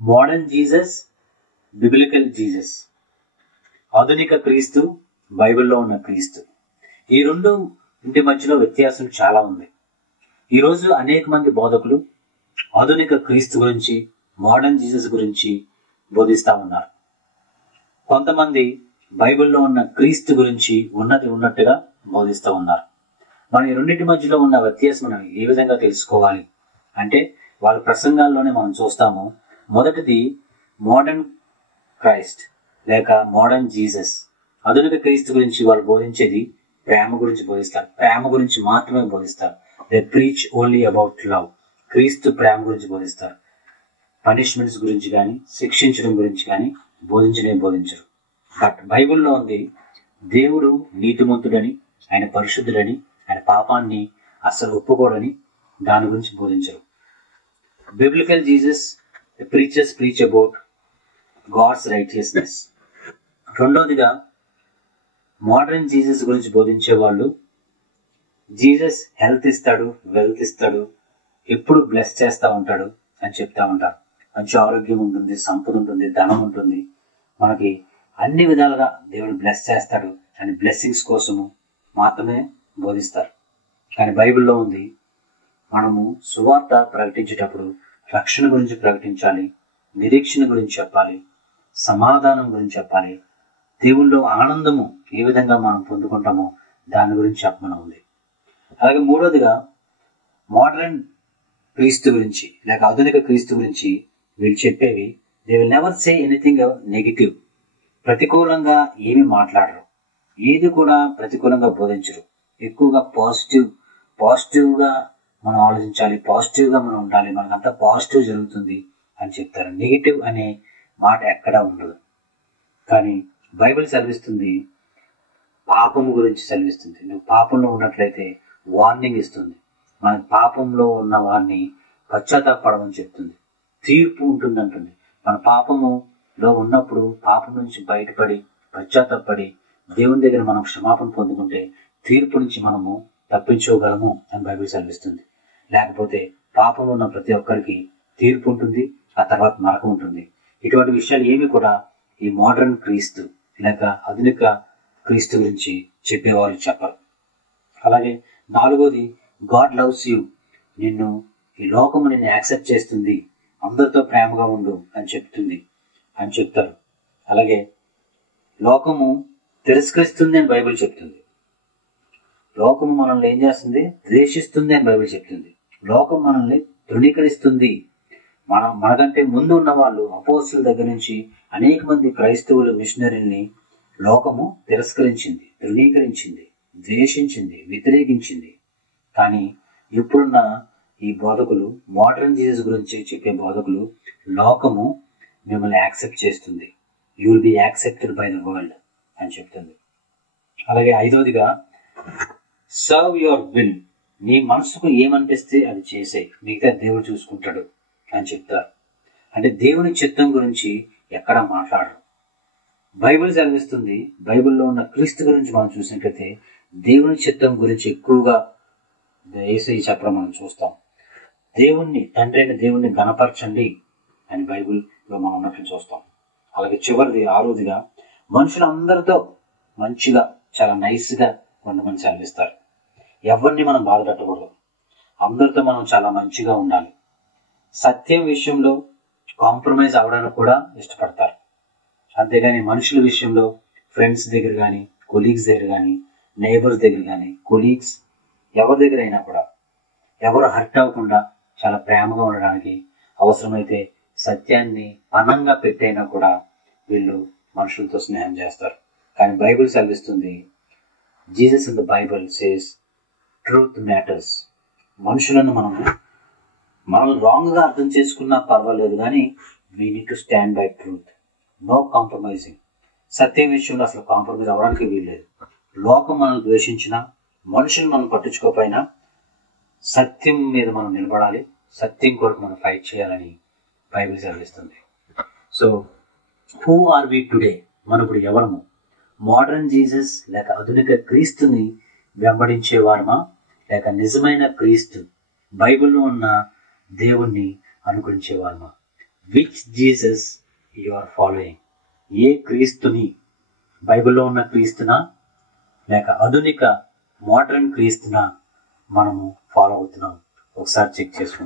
Modern Jesus, biblical Jesus. ఆధునిక క్రీస్తు, బైబిల్లో ఉన్న క్రీస్తు. ఈ రెండు ఇంటి మధ్యలో వ్యత్యాసం చాలా ఉంది. ఈరోజు అనేక మంది బోధకులు ఆధునిక క్రీస్తు గురించి, మోడర్న్ జీసస్ గురించి బోధిస్తా ఉన్నారు. కొంతమంది బైబిల్లో ఉన్న క్రీస్తు గురించి ఉన్నది ఉన్నట్టుగా బోధిస్తూ ఉన్నారు. మనం ఈ రెండింటి మధ్యలో ఉన్న వ్యత్యాసం మనం ఏ విధంగా తెలుసుకోవాలి అంటే, వాళ్ళ ప్రసంగాల్లోనే మనం చూస్తాము. మొదటిది మోడర్న్ క్రైస్ట్ లేక మోడర్న్ జీసస్. ఆధునిక క్రీస్తు గురించి వాళ్ళు బోధించేది ప్రేమ గురించి బోధిస్తారు. ప్రేమ గురించి మాత్రమే బోధిస్తారు. They preach only about love. క్రీస్తు ప్రేమ గురించి బోధిస్తారు. పనిష్మెంట్స్ గురించి కానీ, శిక్షించడం గురించి కానీ బోధించరు. బట్ బైబిల్లో ఉంది దేవుడు నీతిమంతుడని, ఆయన పరిశుద్ధుడని, ఆయన పాపాన్ని అస్సలు ఒప్పుకోడని దాని గురించి బోధించరు. Biblical Jesus, the preachers preach about God's righteousness. రెండోదిగా మోడర్న్ జీసస్ గురించి బోధించే వాళ్ళు జీసస్ హెల్త్ ఇస్తాడు, వెల్త్ ఇస్తాడు, ఎప్పుడు బ్లెస్ చేస్తూ ఉంటాడు అని చెప్తా ఉంటారు. మంచి ఆరోగ్యం ఉంటుంది, సంపద ఉంటుంది, ధనం ఉంటుంది, మనకి అన్ని విధాలుగా దేవుడు బ్లెస్ చేస్తాడు అని బ్లెస్సింగ్స్ కోసము మాత్రమే బోధిస్తారు. కానీ బైబిల్లో ఉంది మనము సువార్త ప్రకటించేటప్పుడు రక్షణ గురించి ప్రకటించాలి, నిరీక్షణ గురించి చెప్పాలి, సమాధానం గురించి చెప్పాలి, దేవుల్లో ఆనందము ఏ విధంగా మనం పొందుకుంటామో దాని గురించి చెప్పమని ఉంది. అలాగే మూడోదిగా మోడర్న్ క్రీస్తు గురించి లేక ఆధునిక క్రీస్తు గురించి వీళ్ళు చెప్పేవి they will never say anything negative. ప్రతికూలంగా ఏమి మాట్లాడరు, ఏది కూడా ప్రతికూలంగా బోధించరు. ఎక్కువగా పాజిటివ్గా మనం ఆలోచించాలి, పాజిటివ్గా మనం ఉండాలి, మనకంతా పాజిటివ్ జరుగుతుంది అని చెప్తారు. నెగిటివ్ అనే మాట ఎక్కడా ఉండదు. కానీ బైబిల్ సెలవిస్తుంది, పాపము గురించి సెలవిస్తుంది. నువ్వు పాపంలో ఉన్నట్లయితే వార్నింగ్ ఇస్తుంది. మన పాపంలో ఉన్న వారిని పశ్చాత్తాపడమని చెప్తుంది. తీర్పు ఉంటుంది అంటుంది. మన పాపములో ఉన్నప్పుడు పాపం నుంచి బయటపడి పశ్చాత్తాపడి దేవుని దగ్గర మనం క్షమాపణ పొందుకుంటే తీర్పు నుంచి మనము తప్పించుకోగలము అని బైబిల్ సెలవిస్తుంది. లేకపోతే పాపంలో ఉన్న ప్రతి ఒక్కరికి తీర్పు ఉంటుంది, ఆ తర్వాత నరకం ఉంటుంది. ఇటువంటి విషయాలు ఏమి కూడా ఈ మోడర్న్ క్రీస్తు లేక ఆధునిక క్రీస్తు గురించి చెప్పేవారు చెప్పరు. అలాగే నాలుగోది గాడ్ లవ్స్ యూ. ఈ లోకము నిన్ను యాక్సెప్ట్ చేస్తుంది, అందరితో ప్రేమగా ఉండు అని చెప్తారు. అలాగే లోకము తిరస్కరిస్తుంది అని బైబిల్ చెప్తుంది. లోకము మనల్ని ఏం చేస్తుంది? ద్వేషిస్తుంది అని బైబిల్ చెప్తుంది. లోకం మనల్ని తృణీకరిస్తుంది. మనకంటే ముందు ఉన్న వాళ్ళు అపోస్తుల దగ్గర నుంచి అనేక మంది క్రైస్తవులు మిషనరీని లోకము తిరస్కరించింది, తృణీకరించింది, ద్వేషించింది, వ్యతిరేకించింది. కానీ ఇప్పుడున్న ఈ బోధకులు, మోడర్న్ జీసస్ గురించి చెప్పే బోధకులు, లోకము మిమ్మల్ని యాక్సెప్ట్ చేస్తుంది, you will be accepted by the world అని చెప్తుంది. అలాగే ఐదోదిగా సర్వ్ యువర్ విల్. నీ మనసుకు ఏమనిపిస్తే అది చేసే, మిగతా దేవుడు చూసుకుంటాడు అని చెప్తారు. అంటే దేవుని చిత్తం గురించి ఎక్కడా మాట్లాడరు. బైబిల్ సెలవిస్తుంది, బైబిల్లో ఉన్న క్రీస్తు గురించి మనం చూసినట్లయితే దేవుని చిత్తం గురించి ఎక్కువగా యేసయ్య చెప్పడం మనం చూస్తాం. తండ్రి అయిన దేవుణ్ణి గణపరచండి అని బైబిల్లో మనం ఉన్నట్లు చూస్తాం. అలాగే చివరిది ఆరోదిగా మనుషులందరితో మంచిగా చాలా నైస్గా ఉండమని సెలవిస్తారు. ఎవరిని మనం బాధ పెట్టకూడదు, అందరితో మనం చాలా మంచిగా ఉండాలి. సత్యం విషయంలో కాంప్రమైజ్ అవడానికి కూడా ఇష్టపడతారు. అంతేగాని మనుషుల విషయంలో ఫ్రెండ్స్ దగ్గర కానీ, కొలీగ్స్ దగ్గర కానీ, నైబర్స్ దగ్గర కానీ, కొలీగ్స్ ఎవరి దగ్గర అయినా కూడా ఎవరు హర్ట్ అవ్వకుండా చాలా ప్రేమగా ఉండడానికి, అవసరమైతే సత్యాన్ని పనంగా పెట్టైనా కూడా వీళ్ళు మనుషులతో స్నేహం చేస్తారు. కానీ బైబిల్ సెలవిస్తుంది, Jesus in the Bible says truth matters. మనుషులను మనం రాంగ్గా అర్థం చేసుకున్నా పర్వాలేదు, కానీ we need to stand by truth, no compromising. సత్యం విషయంలో అసలు కాంప్రమైజ్ అవ్వడానికి వీల్లేదు. లోకం మనం ద్వేషించినా, మనుషులు మనం పట్టించుకోకపోయినా సత్యం మీద మనం నిలబడాలి, సత్యం కొరకు మనం ఫైట్ చేయాలని బైబిల్ సెలవిస్తుంది. So who are we today? మనం ఇప్పుడు ఎవరము? మోడర్న్ జీసస్ లేక ఆధునిక క్రీస్తుని వెంబడించేవారమా, లేక నిజమైన క్రీస్తు బైబిల్లో ఉన్న దేవుణ్ణి అనుకరించేవారమా? Which Jesus you are following? ఏ క్రీస్తుని, బైబిల్లో ఉన్న క్రీస్తునా లేక ఆధునిక మోడర్న్ క్రీస్తునా మనము ఫాలో అవుతున్నాం? ఒకసారి చెక్ చేసుకుందాం.